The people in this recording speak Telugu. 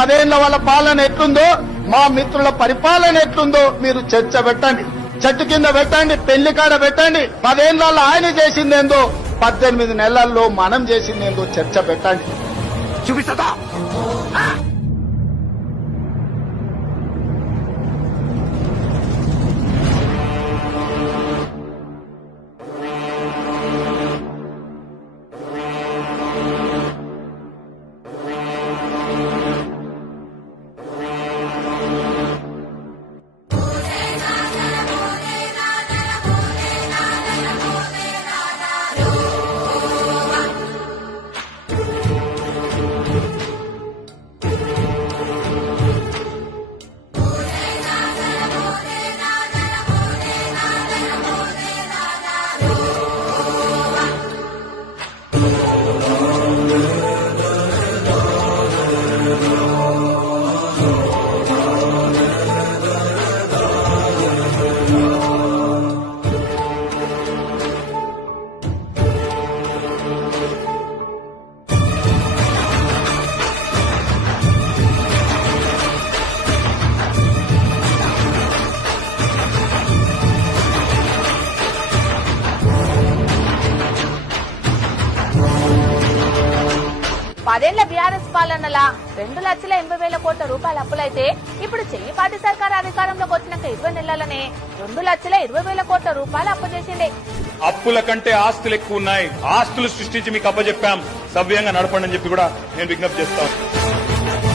10 ఏళ్ల వాళ్ళ పాలన ఎట్లుందో, మా మిత్రుల పరిపాలన ఎట్లుందో మీరు చర్చ పెట్టండి. చెట్టు కింద పెట్టండి, పెళ్లి కాడ పెట్టండి. 10 ఏళ్లలో ఆయన చేసిందేందో, 18 నెలల్లో మనం చేసిందేందో చర్చ పెట్టండి. చూపిస్తా. పదేళ్ల బీఆర్ఎస్ పాలనలా 2,80,000 కోట్ల రూపాయల అప్పులైతే ఇప్పుడు చెయ్యిపాటి సర్కార్ అధికారంలోకి వచ్చినాక 20 నెలలనే 2,20,000 కోట్ల రూపాయలు అప్పు చేసిండే. అప్పుల కంటే ఆస్తులు ఎక్కువ ఉన్నాయి. ఆస్తులు సృష్టించి మీకు అప్పచెప్పాం, సవ్యంగా నడపండి అని చెప్పి కూడా నేను విజ్ఞప్తి చేస్తాను.